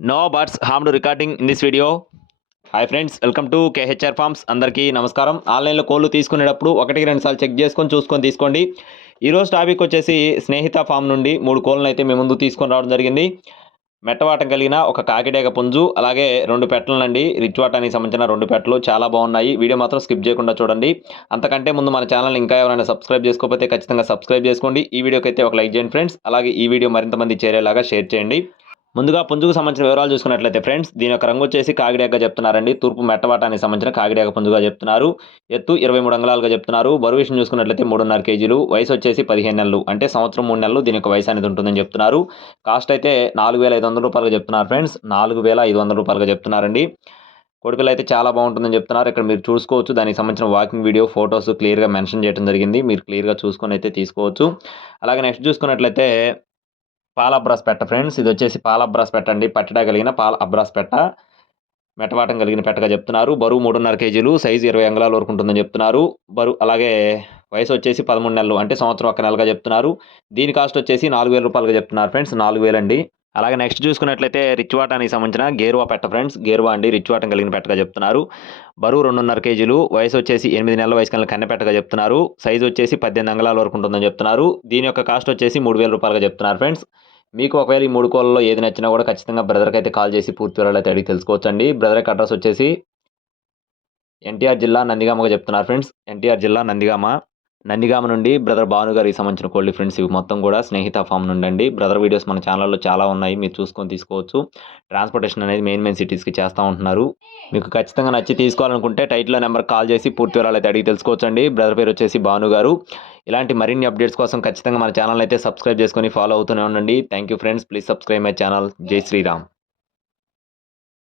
No birds harm to recording in this video hi friends welcome to KHR farms అందరికీ నమస్కారం. ఆన్లైన్లో కోళ్ళు తీసుకునేటప్పుడు ఒకటికి రెండు సార్లు చెక్ చేసుకొని చూసుకొని తీసుకోండి. ఈరోజు టాపిక్ వచ్చేసి స్నేహిత ఫామ్ నుండి మూడు కోళ్ళను అయితే మేము ముందు తీసుకొని రావడం జరిగింది. మెట్టవాటం కలిగిన ఒక కాకిడేగ పుంజు అలాగే రెండు పెట్టలనండి. రిచ్ వాటానికి సంబంధించిన రెండు పెట్టలు చాలా బాగున్నాయి. వీడియో మాత్రం స్కిప్ చేయకుండా చూడండి. అంతకంటే ముందు మన ఛానల్ ఇంకా ఎవరైనా సబ్స్క్రైబ్ చేసుకోకపోతే ఖచ్చితంగా సబ్స్క్రైబ్ చేసుకోండి. ఈ వీడియోకి అయితే ఒక లైక్ చేయండి ఫ్రెండ్స్ అలాగే ఈ వీడియో మరింత మంది చేరేలాగా షేర్ చేయండి. ముందుగా పుంజుకు సంబంధించిన వివరాలు చూసుకున్నట్లయితే ఫ్రెండ్స్ దీని యొక్క రంగు వచ్చేసి కాగిడేగా చెప్తున్నారండి. తూర్పు మెట్టవాటానికి సంబంధించిన కాగిడేగ పుంజుగా చెప్తున్నారు. ఎత్తు ఇరవై మూడు అంగళాలుగా చెప్తున్నారు. బరువు విషయం చూసుకున్నట్లయితే మూడున్నర కేజీలు. వయసు వచ్చేసి పదిహేను నెలలు. అంటే సంవత్సరం మూడు నెలలు దీని యొక్క వయసు అనేది ఉంటుందని చెప్తున్నారు. కాస్ట్ అయితే నాలుగు వేల ఐదు వందల రూపాయలుగా చెప్తున్నారు ఫ్రెండ్స్ నాలుగు వేల ఐదు వందల రూపాయలుగా చెప్తున్నారండి. కొడుకులు అయితే చాలా బాగుంటుందని చెప్తున్నారు. ఇక్కడ మీరు చూసుకోవచ్చు. దానికి సంబంధించిన వాకింగ్ వీడియో ఫొటోస్ క్లియర్గా మెన్షన్ చేయడం జరిగింది. మీరు క్లియర్గా చూసుకొని అయితే తీసుకోవచ్చు. అలాగే నెక్స్ట్ చూసుకున్నట్లయితే పాల అబ్రాస్ పెట్ట ఫ్రెండ్స్. ఇది వచ్చేసి పాల అబ్రాస్ పెట్ట అండి. పట్టడా కలిగిన పాల అబ్రాస్ పెట్ట. మెటవాటం కలిగిన పెట్టగా చెప్తున్నారు. బరువు మూడున్నర కేజీలు సైజు ఇరవై అంగుళాల వరకు ఉంటుందని చెప్తున్నారు. బరువు అలాగే వయసు వచ్చేసి పదమూడు నెలలు అంటే సంవత్సరం ఒక నెలగా చెప్తున్నారు. దీని కాస్ట్ వచ్చేసి నాలుగు వేల రూపాయలుగా చెప్తున్నారు ఫ్రెండ్స్. నాలుగు వేలండి. అలాగే నెక్స్ట్ చూసుకున్నట్లయితే రిచ్ వాటానికి సంబంధించిన గేరువా పెట్ట ఫ్రెండ్స్. గేరువా అండి రిచ్ వాటం కలిగిన పెట్టగా చెప్తున్నారు. బరువు రెండున్నర కేజీలు వయసు వచ్చేసి ఎనిమిది నెలల వయసు కలిగిన కన్నె పెట్టగా చెప్తున్నారు. సైజు వచ్చేసి పద్దెనిమిది అంగళాల వరకు ఉంటుందని చెప్తున్నారు. దీని యొక్క కాస్ట్ వచ్చేసి మూడు వేల రూపాయలుగా చెప్తున్నారు ఫ్రెండ్స్. మీకు ఒకవేళ ఈ మూడు కోళ్ళలో ఏది నచ్చినా కూడా ఖచ్చితంగా బ్రదర్కి అయితే కాల్ చేసి పూర్తి వివరాలు అయితే అడిగి తెలుసుకోవచ్చండి. బ్రదర్ అడ్రస్ వచ్చేసి ఎన్టీఆర్ జిల్లా నందిగామగా చెప్తున్నారు ఫ్రెండ్స్. ఎన్టీఆర్ జిల్లా నందిగామ. నందిగామ నుండి బ్రదర్ భాను గారికి సంబంధించిన కోళ్ళి ఫ్రెండ్స్ ఇవి మొత్తం కూడా స్నేహిత ఫామ్ నుండి అండి. బ్రదర్ వీడియోస్ మన ఛానల్లో చాలా ఉన్నాయి. మీరు చూసుకొని తీసుకోవచ్చు. ట్రాన్స్పోర్టేషన్ అనేది మెయిన్ మెయిన్ సిటీస్కి చేస్తూ ఉంటున్నారు. మీకు ఖచ్చితంగా నచ్చి తీసుకోవాలనుకుంటే టైట్లో నెంబర్ కాల్ చేసి పూర్తి వివరాలు అయితే అడిగి తెలుసుకోవచ్చండి. బ్రదర్ పేరు వచ్చేసి భాను గారు. ఇలాంటి మరిన్ని అప్డేట్స్ కోసం ఖచ్చితంగా మన ఛానల్ అయితే సబ్స్క్రైబ్ చేసుకొని ఫాలో అవుతూనే ఉండండి. Thank you friends. Please subscribe my channel. జై శ్రీరామ్.